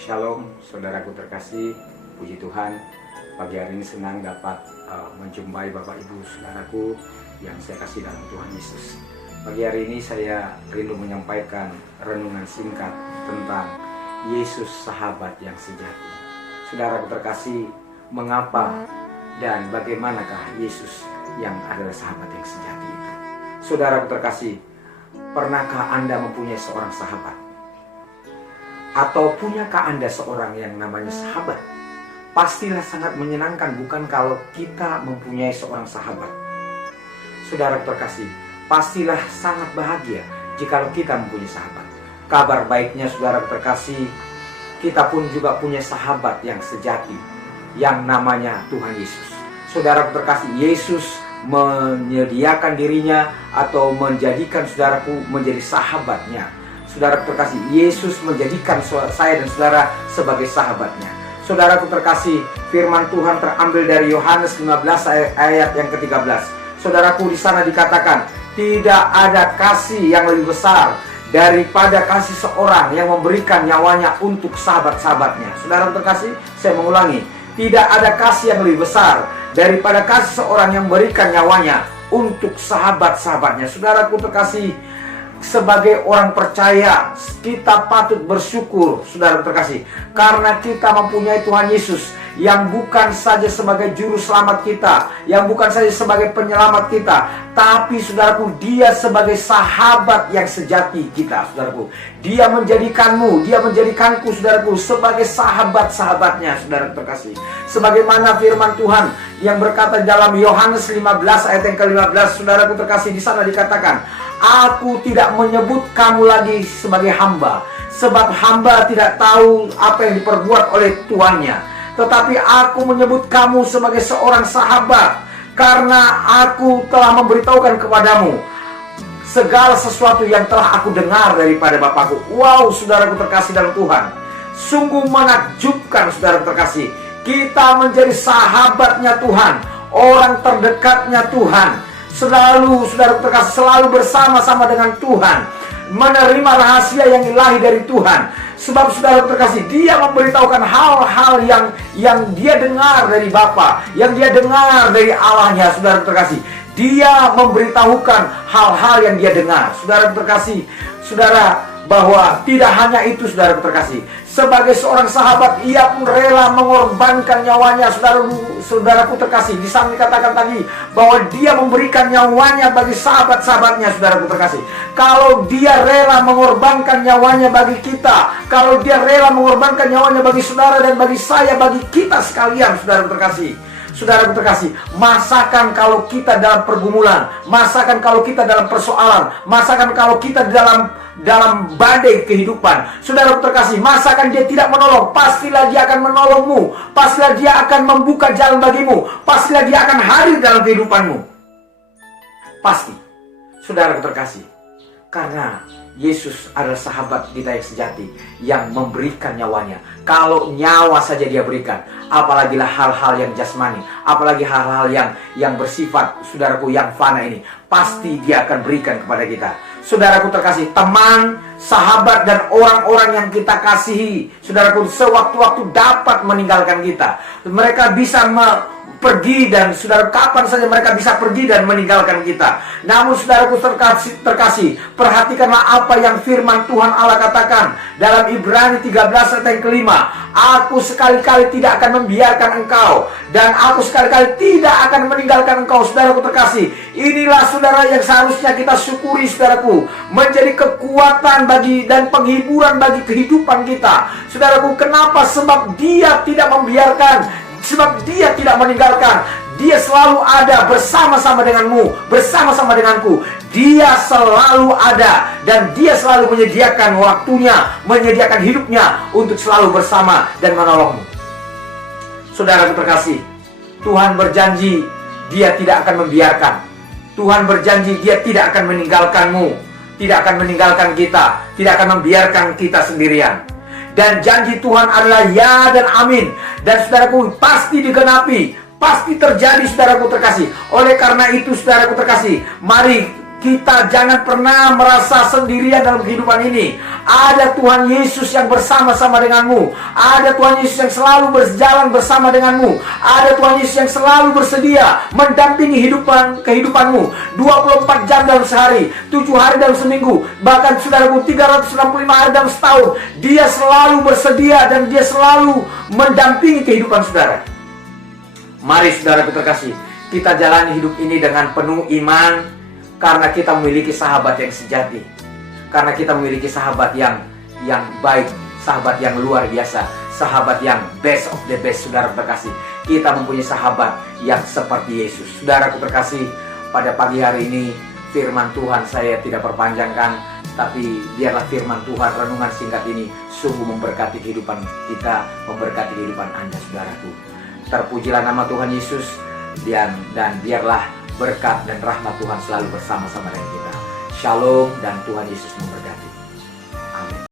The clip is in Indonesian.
Shalom, saudaraku terkasih, puji Tuhan. Pagi hari ini senang dapat menjumpai Bapak Ibu saudaraku yang saya kasih dalam Tuhan Yesus. Pagi hari ini saya rindu menyampaikan renungan singkat tentang Yesus sahabat yang sejati. Saudaraku terkasih, mengapa dan bagaimanakah Yesus yang adalah sahabat yang sejati itu? Saudaraku terkasih, pernahkah Anda mempunyai seorang sahabat? Atau punyakah Anda seorang yang namanya sahabat? Pastilah sangat menyenangkan, bukan, kalau kita mempunyai seorang sahabat. Saudara terkasih, pastilah sangat bahagia jika kita mempunyai sahabat. Kabar baiknya saudara terkasih, kita pun juga punya sahabat yang sejati, yang namanya Tuhan Yesus. Saudara terkasih, Yesus menyediakan dirinya atau menjadikan saudaraku menjadi sahabatnya. Saudara terkasih, Yesus menjadikan saya dan saudara sebagai sahabatnya. Saudaraku terkasih, firman Tuhan terambil dari Yohanes 15 ayat yang ke-13. Saudaraku, di sana dikatakan, tidak ada kasih yang lebih besar daripada kasih seorang yang memberikan nyawanya untuk sahabat-sahabatnya. Saudara terkasih, saya mengulangi, tidak ada kasih yang lebih besar daripada kasih seorang yang memberikan nyawanya untuk sahabat-sahabatnya. Saudaraku terkasih, sebagai orang percaya, kita patut bersyukur, saudara terkasih, karena kita mempunyai Tuhan Yesus yang bukan saja sebagai juru selamat kita, yang bukan saja sebagai penyelamat kita, tapi saudaraku, dia sebagai sahabat yang sejati kita, saudaraku. Dia menjadikanmu, dia menjadikanku, saudaraku, sebagai sahabat-sahabatnya, saudara terkasih. Sebagaimana firman Tuhan yang berkata dalam Yohanes 15 ayat yang ke-15, saudaraku terkasih, di sana dikatakan, aku tidak menyebut kamu lagi sebagai hamba, sebab hamba tidak tahu apa yang diperbuat oleh tuannya. Tetapi aku menyebut kamu sebagai seorang sahabat, karena aku telah memberitahukan kepadamu segala sesuatu yang telah aku dengar daripada Bapakku. Wow, saudaraku terkasih dalam Tuhan, sungguh menakjubkan, saudara terkasih. Kita menjadi sahabatnya Tuhan, orang terdekatnya Tuhan. Selalu, saudara terkasih, selalu bersama-sama dengan Tuhan, menerima rahasia yang ilahi dari Tuhan. Sebab saudara terkasih, dia memberitahukan hal-hal yang dia dengar dari Bapa, yang dia dengar dari Allahnya. Saudara terkasih, dia memberitahukan hal-hal yang dia dengar. Saudara terkasih, saudara, bahwa tidak hanya itu, saudara terkasih, sebagai seorang sahabat, ia pun rela mengorbankan nyawanya. Saudaraku terkasih, di sana dikatakan tadi bahwa dia memberikan nyawanya bagi sahabat-sahabatnya. Saudaraku terkasih, kalau dia rela mengorbankan nyawanya bagi kita, kalau dia rela mengorbankan nyawanya bagi saudara dan bagi saya, bagi kita sekalian, saudaraku terkasih. Saudara terkasih, masakan kalau kita dalam pergumulan, masakan kalau kita dalam persoalan, masakan kalau kita dalam badai kehidupan, saudara terkasih, masakan dia tidak menolong, pastilah dia akan menolongmu, pastilah dia akan membuka jalan bagimu, pastilah dia akan hadir dalam kehidupanmu. Pasti, saudara terkasih, karena Yesus adalah sahabat kita yang sejati, yang memberikan nyawanya. Kalau nyawa saja dia berikan, apalagi hal-hal yang jasmani, apalagi hal-hal yang bersifat, saudaraku, yang fana ini, pasti dia akan berikan kepada kita. Saudaraku terkasih, teman, sahabat, dan orang-orang yang kita kasihi, saudaraku, sewaktu-waktu dapat meninggalkan kita. Mereka bisa pergi, dan saudara, kapan saja mereka bisa pergi dan meninggalkan kita. Namun saudaraku terkasih, perhatikanlah apa yang firman Tuhan Allah katakan dalam Ibrani 13 ayat yang ke-5. Aku sekali-kali tidak akan membiarkan engkau, dan aku sekali-kali tidak akan meninggalkan engkau. Saudaraku terkasih, inilah saudara yang seharusnya kita syukuri, saudaraku, menjadi kekuatan bagi dan penghiburan bagi kehidupan kita. Saudaraku, kenapa? Sebab dia tidak membiarkan, sebab dia tidak meninggalkan. Dia selalu ada bersama-sama denganmu, bersama-sama denganku. Dia selalu ada, dan dia selalu menyediakan waktunya, menyediakan hidupnya untuk selalu bersama dan menolongmu. Saudara terkasih, Tuhan berjanji dia tidak akan membiarkan. Tuhan berjanji dia tidak akan meninggalkanmu, tidak akan meninggalkan kita, tidak akan membiarkan kita sendirian. Dan janji Tuhan adalah ya dan amin. Dan saudaraku, pasti digenapi, pasti terjadi, saudaraku terkasih. Oleh karena itu, saudaraku terkasih, mari Kita jangan pernah merasa sendirian dalam kehidupan ini. Ada Tuhan Yesus yang bersama-sama denganmu. Ada Tuhan Yesus yang selalu berjalan bersama denganmu. Ada Tuhan Yesus yang selalu bersedia mendampingi kehidupanmu 24 jam dalam sehari, 7 hari dalam seminggu, bahkan saudaraku 365 hari dalam setahun. Dia selalu bersedia dan dia selalu mendampingi kehidupan saudara. Mari saudaraku terkasih, kita jalani hidup ini dengan penuh iman, karena kita memiliki sahabat yang sejati, karena kita memiliki sahabat yang baik, sahabat yang luar biasa, sahabat yang best of the best. Saudara terkasih, kita mempunyai sahabat yang seperti Yesus. Saudaraku terkasih, pada pagi hari ini firman Tuhan saya tidak perpanjangkan, tapi biarlah firman Tuhan renungan singkat ini sungguh memberkati kehidupan kita, memberkati kehidupan Anda saudaraku. Terpujilah nama Tuhan Yesus, dan biarlah berkat dan rahmat Tuhan selalu bersama-sama dengan kita. Shalom dan Tuhan Yesus memberkati.